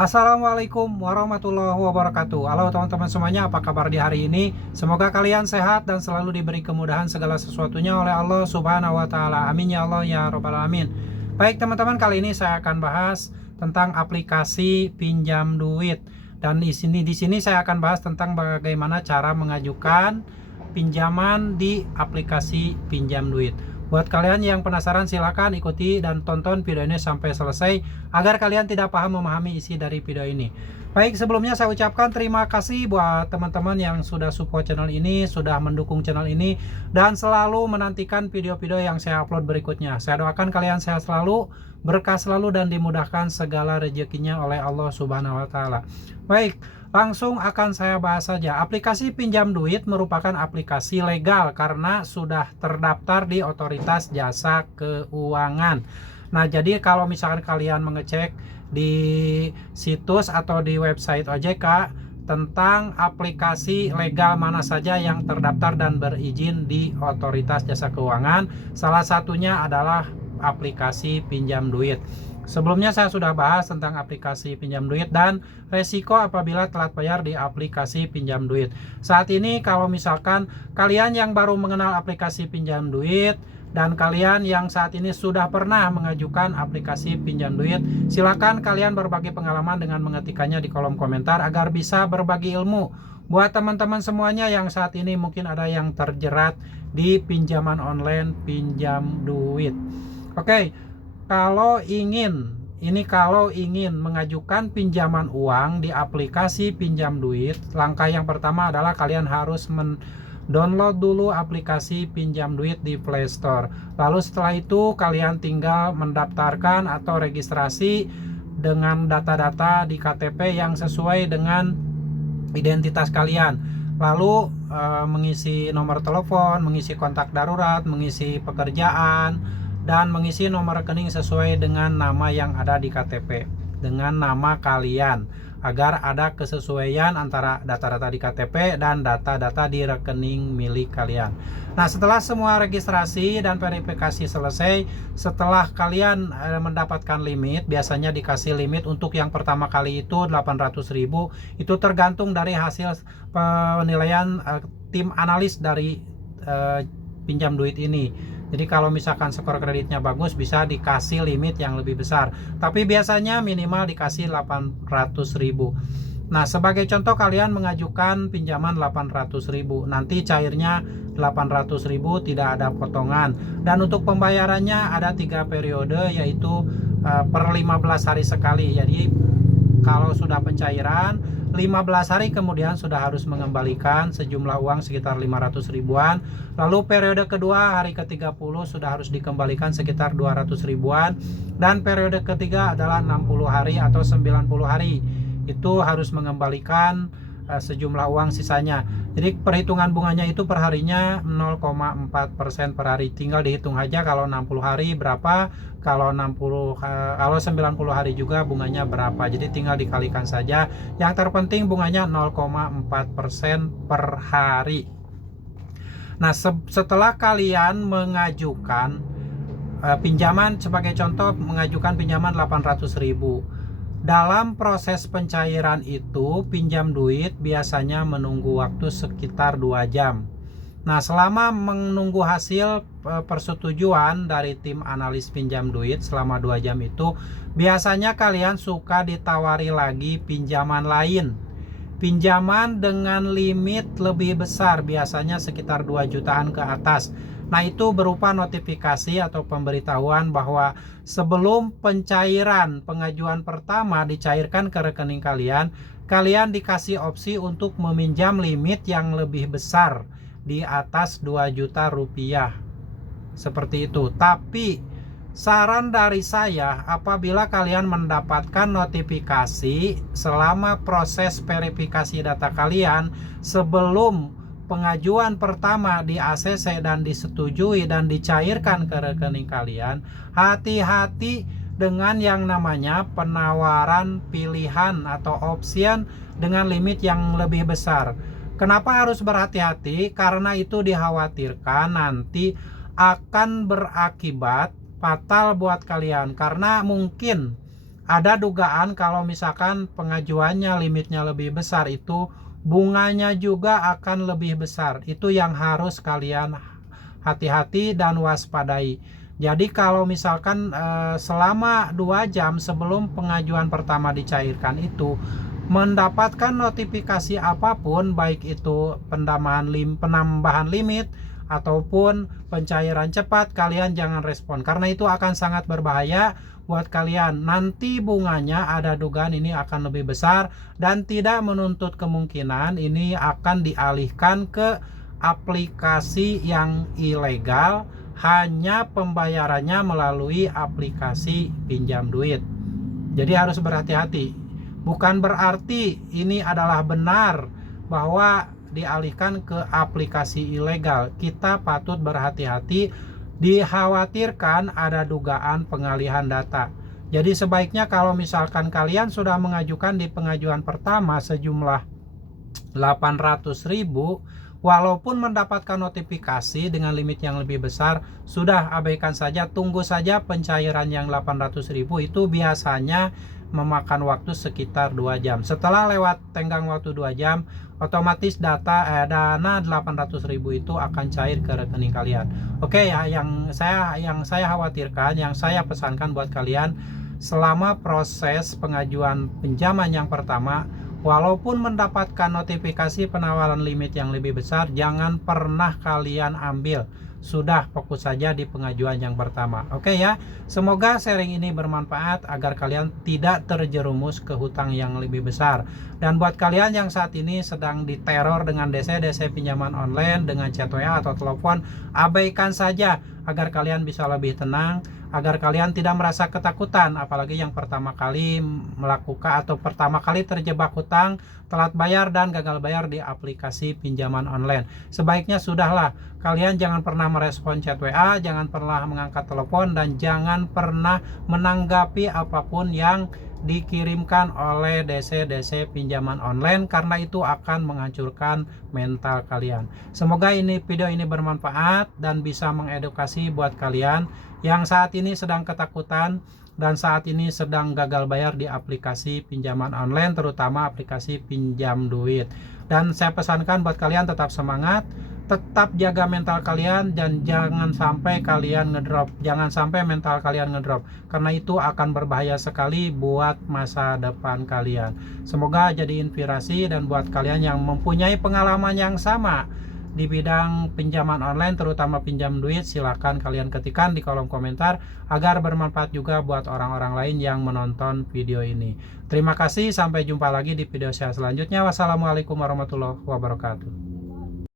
Assalamualaikum warahmatullahi wabarakatuh. Halo teman-teman semuanya, apa kabar di hari ini? Semoga kalian sehat dan selalu diberi kemudahan segala sesuatunya oleh Allah Subhanahu wa taala. Amin ya Allah ya rabbal alamin. Baik teman-teman, kali ini saya akan bahas tentang aplikasi pinjam duit. Dan di sini saya akan bahas tentang bagaimana cara mengajukan pinjaman di aplikasi pinjam duit. Buat kalian yang penasaran, silakan ikuti dan tonton video ini sampai selesai agar kalian tidak paham memahami isi dari video ini. Baik, sebelumnya saya ucapkan terima kasih buat teman-teman yang sudah support channel ini, sudah mendukung channel ini, dan selalu menantikan video-video yang saya upload berikutnya. Saya doakan kalian sehat selalu, berkah selalu, dan dimudahkan segala rezekinya oleh Allah Subhanahu wa taala. Baik, langsung akan saya bahas saja. Aplikasi pinjam duit merupakan aplikasi legal karena sudah terdaftar di Otoritas Jasa Keuangan. Nah, jadi kalau misalkan kalian mengecek di situs atau di website OJK tentang aplikasi legal mana saja yang terdaftar dan berizin di Otoritas Jasa Keuangan, salah satunya adalah aplikasi pinjam duit. Sebelumnya saya sudah bahas tentang aplikasi pinjam duit dan resiko apabila telat bayar di aplikasi pinjam duit. Saat ini kalau misalkan kalian yang baru mengenal aplikasi pinjam duit dan kalian yang saat ini sudah pernah mengajukan aplikasi pinjam duit, silakan kalian berbagi pengalaman dengan mengetikkannya di kolom komentar agar bisa berbagi ilmu. Buat teman-teman semuanya yang saat ini mungkin ada yang terjerat di pinjaman online pinjam duit. Oke, kalau ingin mengajukan pinjaman uang di aplikasi pinjam duit, langkah yang pertama adalah kalian harus download dulu aplikasi pinjam duit di Play Store. Lalu setelah itu kalian tinggal mendaftarkan atau registrasi dengan data-data di KTP yang sesuai dengan identitas kalian. Lalu mengisi nomor telepon, mengisi kontak darurat, mengisi pekerjaan, dan mengisi nomor rekening sesuai dengan nama yang ada di KTP, dengan nama kalian, agar ada kesesuaian antara data-data di KTP dan data-data di rekening milik kalian. Nah, setelah semua registrasi dan verifikasi selesai, setelah kalian mendapatkan limit, biasanya dikasih limit untuk yang pertama kali itu 800.000, itu tergantung dari hasil penilaian tim analis dari pinjam duit ini. Jadi kalau misalkan skor kreditnya bagus, bisa dikasih limit yang lebih besar. Tapi biasanya minimal dikasih 800.000. Nah, sebagai contoh kalian mengajukan pinjaman 800.000. Nanti cairnya 800.000, tidak ada potongan. Dan untuk pembayarannya ada 3 periode, yaitu per 15 hari sekali. Jadi kalau sudah pencairan 15 hari kemudian sudah harus mengembalikan sejumlah uang sekitar 500 ribuan. Lalu periode kedua hari ke-30 sudah harus dikembalikan sekitar 200 ribuan. Dan periode ketiga adalah 60 hari atau 90 hari. Itu harus mengembalikan sejumlah uang sisanya. Jadi perhitungan bunganya itu per harinya 0,4% per hari. Tinggal dihitung aja kalau 60 hari berapa, kalau 90 hari juga bunganya berapa. Jadi tinggal dikalikan saja. Yang terpenting bunganya 0,4% per hari. Nah, setelah kalian mengajukan pinjaman, sebagai contoh mengajukan pinjaman 800.000. Dalam proses pencairan itu, pinjam duit biasanya menunggu waktu sekitar 2 jam. Nah, selama menunggu hasil persetujuan dari tim analis pinjam duit selama 2 jam itu, biasanya kalian suka ditawari lagi pinjaman lain. Pinjaman dengan limit lebih besar, biasanya sekitar 2 jutaan ke atas. Nah, itu berupa notifikasi atau pemberitahuan bahwa sebelum pencairan pengajuan pertama dicairkan ke rekening kalian, kalian dikasih opsi untuk meminjam limit yang lebih besar di atas 2 juta rupiah. Seperti itu. Tapi saran dari saya, apabila kalian mendapatkan notifikasi selama proses verifikasi data kalian sebelum pengajuan pertama di ACC dan disetujui dan dicairkan ke rekening kalian, hati-hati dengan yang namanya penawaran pilihan atau option dengan limit yang lebih besar. Kenapa harus berhati-hati? Karena itu dikhawatirkan nanti akan berakibat fatal buat kalian, karena mungkin ada dugaan kalau misalkan pengajuannya limitnya lebih besar, itu bunganya juga akan lebih besar. Itu yang harus kalian hati-hati dan waspadai. Jadi kalau misalkan selama 2 jam sebelum pengajuan pertama dicairkan itu mendapatkan notifikasi apapun, baik itu penambahan limit ataupun pencairan cepat, kalian jangan respon karena itu akan sangat berbahaya buat kalian. Nanti bunganya ada dugaan ini akan lebih besar dan tidak menuntut kemungkinan ini akan dialihkan ke aplikasi yang ilegal, hanya pembayarannya melalui aplikasi pinjam duit. Jadi harus berhati-hati. Bukan berarti ini adalah benar bahwa dialihkan ke aplikasi ilegal. Kita patut berhati-hati, dikhawatirkan ada dugaan pengalihan data. Jadi sebaiknya kalau misalkan kalian sudah mengajukan di pengajuan pertama sejumlah 800.000, walaupun mendapatkan notifikasi dengan limit yang lebih besar, sudah abaikan saja, tunggu saja pencairan yang 800.000 itu biasanya memakan waktu sekitar 2 jam. Setelah lewat tenggang waktu 2 jam, otomatis dana 800.000 itu akan cair ke rekening kalian. Oke ya, yang saya khawatirkan, yang saya pesankan buat kalian, selama proses pengajuan pinjaman yang pertama, walaupun mendapatkan notifikasi penawaran limit yang lebih besar, jangan pernah kalian ambil. Sudah fokus saja di pengajuan yang pertama. Oke ya, semoga sharing ini bermanfaat agar kalian tidak terjerumus ke hutang yang lebih besar. Dan buat kalian yang saat ini sedang diteror dengan DC pinjaman online, dengan chat WA atau telepon, abaikan saja agar kalian bisa lebih tenang, agar kalian tidak merasa ketakutan, apalagi yang pertama kali melakukan atau pertama kali terjebak hutang, telat bayar dan gagal bayar di aplikasi pinjaman online. Sebaiknya sudahlah, kalian jangan pernah merespon chat WA, jangan pernah mengangkat telepon, dan jangan pernah menanggapi apapun yang dikirimkan oleh DC pinjaman online, karena itu akan menghancurkan mental kalian. Semoga video ini bermanfaat dan bisa mengedukasi buat kalian yang saat ini sedang ketakutan dan saat ini sedang gagal bayar di aplikasi pinjaman online, terutama aplikasi pinjam duit. Dan saya pesankan buat kalian tetap semangat, tetap jaga mental kalian, dan jangan sampai kalian ngedrop, jangan sampai mental kalian ngedrop, karena itu akan berbahaya sekali buat masa depan kalian. Semoga jadi inspirasi, dan buat kalian yang mempunyai pengalaman yang sama di bidang pinjaman online, terutama pinjam duit, silahkan kalian ketikkan di kolom komentar agar bermanfaat juga buat orang-orang lain yang menonton video ini. Terima kasih, sampai jumpa lagi di video saya selanjutnya. Wassalamualaikum warahmatullahi wabarakatuh.